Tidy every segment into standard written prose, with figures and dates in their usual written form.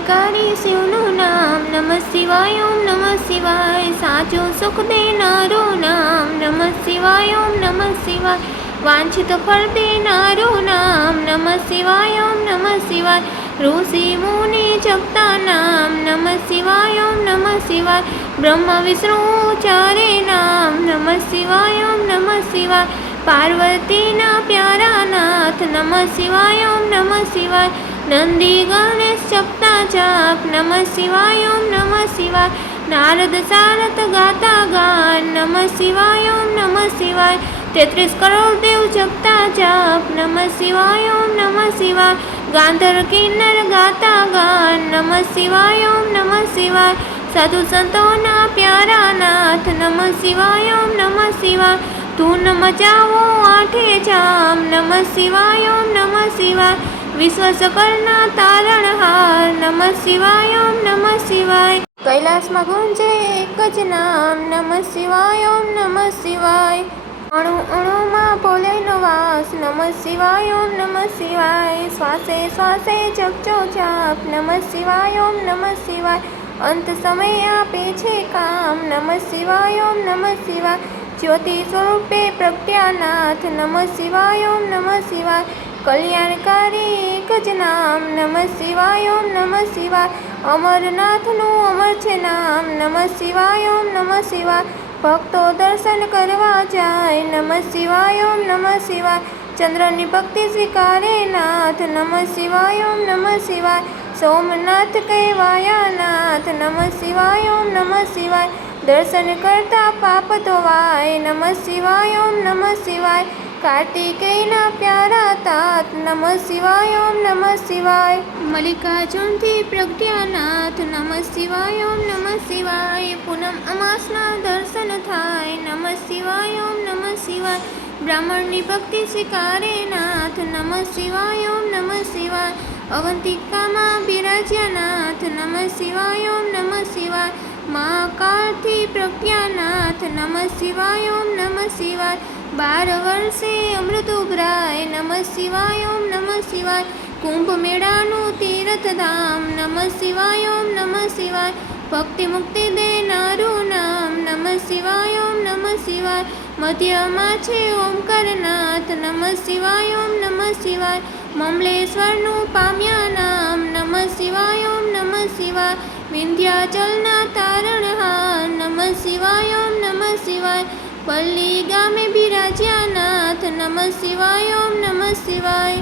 કલ્યાણકારી શિવનું નામ નમઃ શિવાય ઓમ નમઃ શિવાય સાચું સુખ દેનારું નામ નમઃ શિવાય ઓમ નમઃ શિવાય વાંછિત ફળ દેનારું નામ નમઃ શિવાય ઓમ નમઃ શિવાય ઋષિ મુનિ જપતા નામ નમઃ શિવાય ઓમ નમઃ શિવાય બ્રહ્મ વિષ્ણુ ચારે નામ નમઃ શિવાય ઓમ નમઃ શિવાય પાર્વતીના પ્યારા નાથ નમઃ શિવાય ઓમ નમઃ શિવાય નંદી ગણેશ જપતા જાપ નમઃ શિવાય ઓમ નમઃ શિવાય નારદ સારદ ગાતા ગાન નમઃ શિવાય ઓમ નમઃ શિવાય 33 કરોડ દેવ જપતા જાપ નમઃ શિવાય ઓમ નમઃ શિવાય ગાંધર કિન્નર ગાતા ગાન નમઃ શિવાય ઓમ નમઃ શિવાય સાધુ સંતોના પ્યારા નાથ નમઃ શિવાય ઓમ નમઃ શિવાય ધૂન મચાવો આઠે જામ નમઃ શિવાય ઓમ નમઃ શિવાય વિશ્વ સકળના તારણહાર નમઃ શિવાય ઓમ નમઃ શિવાય કૈલાસમાં ગુંજે એક જ નામ નમઃ શિવાય ઓમ નમઃ શિવાય અણુ અણુમાં ભોલેનો વાસ નમઃ શિવાય ઓમ નમઃ શિવાય શ્વાસે શ્વાસે જપજો જાપ નમઃ શિવાય ઓમ નમઃ શિવાય અંત સમય આપે છે કામ નમઃ શિવાય ઓમ નમઃ શિવાય જ્યોતિ સ્વરૂપે પ્રગટ્યાનાથ નમઃ શિવાય ઓમ નમઃ શિવાય કલ્યાણકારી એક જ નામ નમઃ શિવાય ઓમ નમઃ શિવાય અમરનાથનું અમર છે નામ નમઃ શિવાય ઓમ નમઃ શિવાય ભક્તો દર્શન કરવા જાય નમઃ શિવાય ઓમ નમઃ શિવાય ચંદ્રની ભક્તિ સ્વીકારે નાથ નમઃ શિવાય ઓમ નમઃ શિવાય સોમનાથ કહેવાયા નાથ નમઃ શિવાય ઓમ નમઃ શિવાય દર્શન કરતા પાપ ધોવાય નમઃ શિવાય ઓમ નમઃ શિવાય કાર્તિકેયના પ્યારા તાત નમઃ શિવાય ઓમ નમઃ શિવાય મલ્લિકાર્જુનથી પ્રગટ્યાનાથ નમઃ શિવાય ઓમ નમઃ શિવાય પૂનમ અમાસના દર્શન થાય નમઃ શિવાય ઓમ નમઃ શિવાય બ્રાહ્મણની ભક્તિ સ્વીકારે નાથ નમઃ શિવાય ઓમ નમઃ શિવાય અવંતિકામાં બિરાજ્યાનાથ નમઃ શિવાય ઓમ નમઃ શિવાય મહાકાળથી પ્રગટ્યાનાથ નમઃ શિવાય ઓમ નમઃ શિવાય 12 વર્ષે અમૃત ઉભરાય નમઃ શિવાય ઓમ નમઃ શિવાય કુંભ મેળાનું તીર્થધામ નમઃ શિવાય ઓમ નમઃ શિવાય ભક્તિ મુક્તિ દેનારું નામ નમઃ શિવાય ઓમ નમઃ શિવાય મધ્યમાં છે ઓમકારનાથ નમઃ શિવાય ઓમ નમઃ શિવાય મમલેશ્વરનું પામ્યા નામ નમઃ શિવાય ઓમ નમઃ શિવાય વિંધ્યાચલના તારણહાર નમઃ શિવાય ઓમ નમઃ શિવાય પલ્લી ગામે બિરાજ્યાનાથ નમઃ શિવાય ઓમ નમઃ શિવાય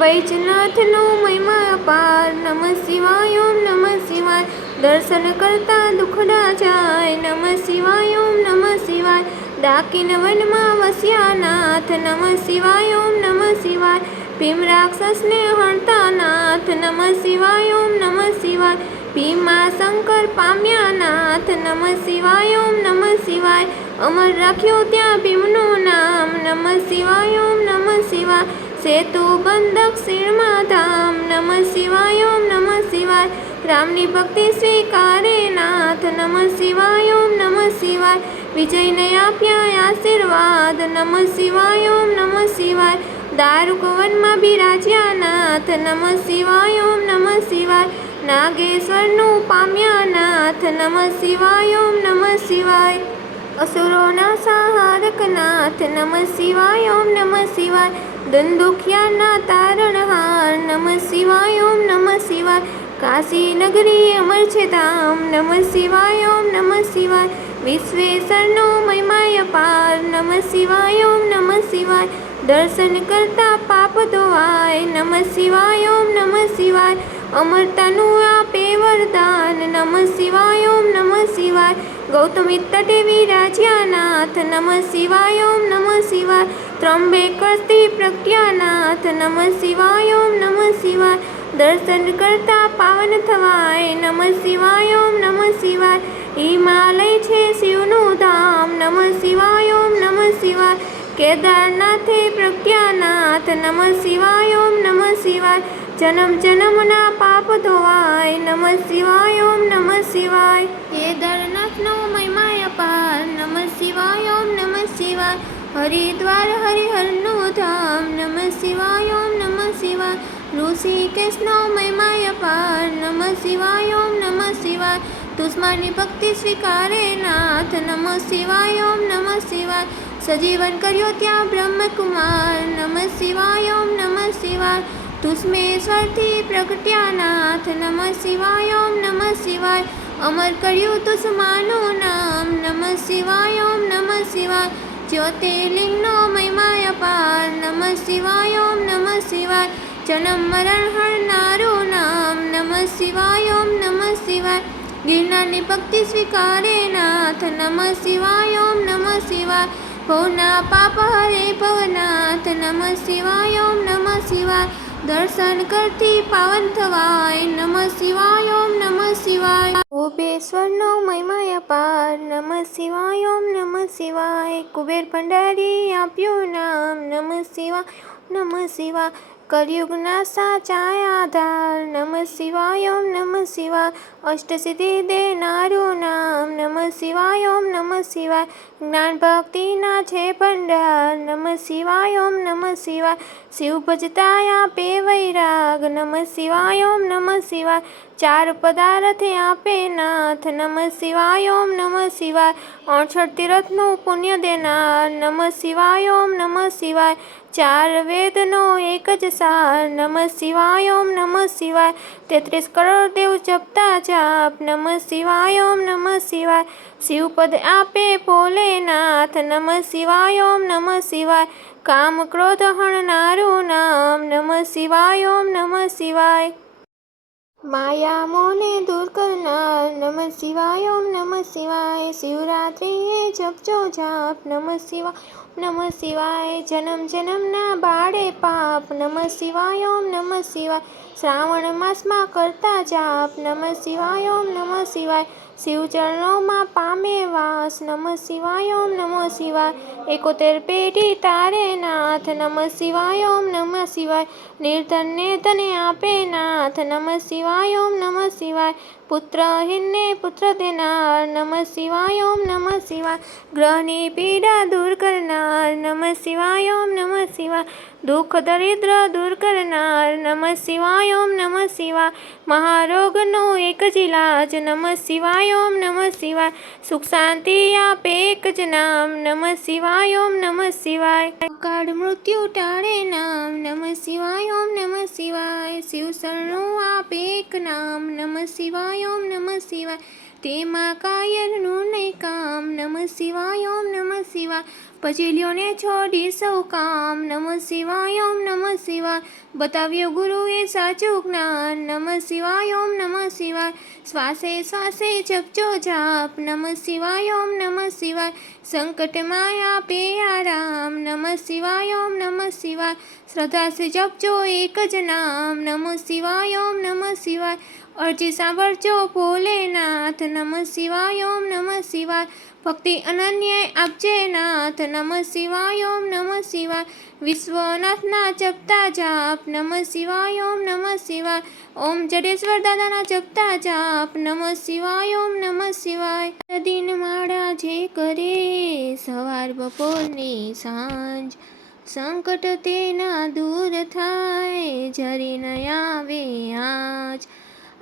વૈજનાથનો મહિમા અપાર નમઃ શિવાય ઓમ નમઃ શિવાય દર્શન કરતા દુખડા જાય નમઃ શિવાય ઓમ નમઃ શિવાય ડાકીન વનમાં વસ્યાનાથ નમઃ શિવાય ઓમ નમઃ શિવાય ભીમ રાક્ષસને હણતા નાથ નમઃ શિવાય ઓમ નમઃ શિવાય ભીમા શંકર પામ્યાનાથ નમઃ શિવાય ઓમ નમઃ શિવાય અમર રાખ્યું ત્યાં ભીમનું નામ નમઃ શિવાય ઓમ નમઃ શિવાય સેતુ બંધક શિરમા ધામ નમઃ શિવાય ઓમ નમઃ શિવાય રામની ભક્તિ સ્વીકારે નાથ નમઃ શિવાય ઓમ નમઃ શિવાય વિજયને આપ્યા આશીર્વાદ નમઃ શિવાય ઓમ નમઃ શિવાય દારૂકવનમાં બિરાજ્યાનાથ નમઃ શિવાય ઓમ નમઃ શિવાય નાગેશ્વરનું પામ્યાનાથ નમઃ શિવાય ઓમ નમઃ શિવાય અસુરોના સહારક નાથ નમઃ શિવાય ઓમ નમઃ શિવાય દંદુખિયાના તારણહાર નમઃ શિવાય ઓમ નમઃ શિવાય કાશી નગરી અમર છે ધામ નમઃ શિવાય ઓમ નમઃ શિવાય વિશ્વેશ્વરનો મહિમા અપાર નમઃ શિવાય ઓમ નમઃ શિવાય દર્શન કરતા પાપ ધોવાય નમઃ શિવાય ઓમ નમઃ શિવાય અમરતાનું આપે વરદાન નમઃ શિવાય ઓમ નમઃ શિવાય ગૌતમી તટે વિરાજ્યાનાથ નમઃ શિવાય ઓમ નમઃ શિવાય ત્રંબકેશ્વરથી પ્રગટ્યાનાથ નમઃ શિવાય ઓમ નમઃ શિવાય દર્શન કરતા પાવન થવાય નમઃ શિવાય ઓમ નમઃ શિવાય હિમાલય છે શિવનું ધામ નમઃ શિવાય ઓમ નમઃ શિવાય કેદારનાથે પ્રગટ્યાનાથ નમઃ શિવાય ઓમ નમઃ શિવાય જન્મ જન્મના પાપ ધોવાય નમઃ શિવાય ઓમ નમઃ શિવાય કેદારનાથનો મહિમા અપાર નમઃ શિવાય ઓમ નમઃ શિવાય હરિદ્વાર હરિહરનું ધામ નમઃ શિવાય ઓમ નમઃ શિવાય ઋષિકેશનો મહિમાય પાર નમઃ શિવાય ઓમ નમઃ શિવાય તુષ્માની ભક્તિ સ્વીકારે નાથ નમઃ શિવાય ઓમ નમઃ શિવાય સજીવન કર્યો ત્યાં બ્રહ્મકુમાર નમઃ શિવાય ઓમ નમઃ શિવાય તુષ્મેશ્વરથી પ્રગટ્યા નાથ નમઃ શિવાય ઓમ નમઃ શિવાય અમર કર્યું તુષ્માનું નામ નમઃ શિવાય ઓમ નમઃ શિવાય જ્યોતિર્લિંગનો મહિમાય પાર નમઃ શિવાય ઓમ નમઃ શિવાય જન્મ મરણ હરનારું નામ નમઃ શિવાય ઓમ નમઃ શિવાય ગિરનારની ભક્તિ સ્વીકારે નાથ નમઃ શિવાય ઓમ નમઃ શિવાય ભવના પાપ હરે ભવનાથ નમઃ શિવાય ઓમ નમઃ શિવાય દર્શન કરતી પાવન થવાય નમઃ શિવાય ઓમ નમઃ શિવાય કુબેશ્વરનો મહિમાય પાર નમઃ શિવાય ઓમ નમઃ શિવાય કુબેર ભંડારી આપ્યું નામ નમઃ શિવાય નમઃ શિવાય કળિયુગના સાચા આધાર નમઃ શિવાય ઓમ નમઃ શિવાય અષ્ટસિદ્ધિ દેનારું નામ નમઃ શિવાય ઓમ નમઃ શિવાય જ્ઞાન ભક્તિના છે ભંડાર નમઃ શિવાય ઓમ નમઃ શિવાય શિવ ભજતા આપે વૈરાગ નમઃ શિવાય ઓમ નમઃ શિવાય ચાર પદાર્થ આપે નાથ નમઃ શિવાય ઓમ નમઃ શિવાય 68 તીર્થનું પુણ્ય દેનાર નમઃ શિવાય ઓમ નમઃ શિવાય ચાર વેદનો એક જ સાર નમઃ શિવાય ઓમ નમઃ શિવાય 33 કરોડ દેવ જપતા જાપ નમઃ શિવાય ઓમ નમઃ શિવાય શિવપદ આપે ભોલેનાથ નમઃ શિવાય ઓમ નમઃ શિવાય કામ ક્રોધ હણનારું નામ નમઃ શિવાય ઓમ નમઃ શિવાય માયા મોને દૂર કરનાર નમઃ શિવાય ઓમ નમઃ શિવાય શિવરાત્રિએ જપજો જાપ નમઃ શિવાય નમઃ શિવાય જન્મ જન્મના બાળે પાપ નમઃ શિવાય ઓમ નમઃ શિવાય શ્રાવણ માસમાં કરતા જાપ નમઃ શિવાય ઓમ નમઃ શિવાય શિવ ચરણોમાં પામે વાસ નમઃ શિવાય ઓમ નમઃ શિવાય 71 પેઢી તારે નાથ નમઃ શિવાય ઓમ નમઃ શિવાય નિર્ધનને ધને આપે નાથ નમઃ શિવાય ઓમ નમઃ શિવાય પુત્રહીનને પુત્ર દેનાર નમઃ શિવાય ઓમ નમઃ શિવાય ગ્રહની પીડા દૂર કરનાર નમઃ શિવાય ઓમ નમઃ શિવાય દુઃખ દરિદ્ર દૂર કરનાર નમઃ શિવાય ઓમ નમઃ શિવાય મહારોગનો એક જ ઇલાજ નમઃ શિવાય ઓમ નમઃ શિવાય સુખ શાંતિ આપે એક જ નામ નમઃ શિવાય ઓમ નમઃ શિવાય કાળ મૃત્યુ ટાળે નામ નમઃ શિવાય ઓમ નમઃ શિવાય શિવ શરણું આપે એક નામ નમઃ શિવાય ઓમ નમઃ શિવાય તેમાં કાયરનું નહીં કામ નમઃ શિવાય ઓમ નમઃ શિવાય પછી લ્યોને છોડી સૌ કામ નમઃ શિવાય ઓમ નમઃ શિવાય બતાવ્યો ગુરુએ સાચું જ્ઞાન નમઃ શિવાય ઓમ નમઃ શિવાય શ્વાસે શ્વાસે જપજો જાપ નમઃ શિવાય ઓમ નમઃ શિવાય સંકટમાં આપે આરામ નમઃ શિવાય ઓમ નમઃ શિવાય શ્રદ્ધાથી જપજો એક જ નામ નમઃ શિવાય ઓમ નમઃ શિવાય અરજી સાંભળજો ભોલેનાથ નમઃ શિવાય ઓમ નમઃ શિવાય ભક્તિ અનન્ય આપજે નાથ નમઃ શિવાય ઓમ નમઃ શિવાય વિશ્વનાથના જપતા જાપ નમઃ શિવાય ઓમ નમઃ શિવાય ઓમ જડેશ્વર દાદાના જપતા જાપ નમઃ શિવાય ઓમ નમઃ શિવાય દિન માળા જે કરે સવાર બપોરની સાંજ સંકટ તેના દૂર થાય જરી ન આવે આજ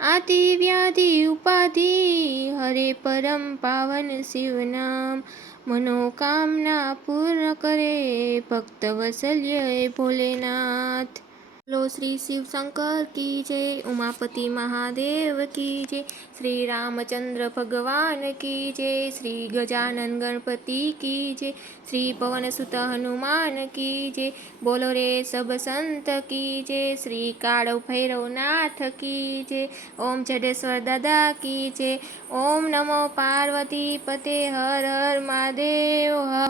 આદિ વ્યાધિ ઉપાધિ હરે પરમ પાવન શિવ નામ મનોકામના પૂર્ણ કરે ભક્ત વત્સલ્ય ભોલેનાથ લો શ્રી શિવ શંકર કી જય ઉમાપતિ મહાદેવ કી જય શ્રી રામચંદ્ર ભગવાન કી જય શ્રી ગજાનન ગણપતિ કી જય શ્રી પવનસુત હનુમાન કી જય બોલો રે સબ સંત કી જય શ્રી કાળવ ભૈરવનાથ કી જય ઓમ જડેશ્વર દાદા કી જય ઓમ નમો પાર્વતી પતે હર હર મહાદેવ હર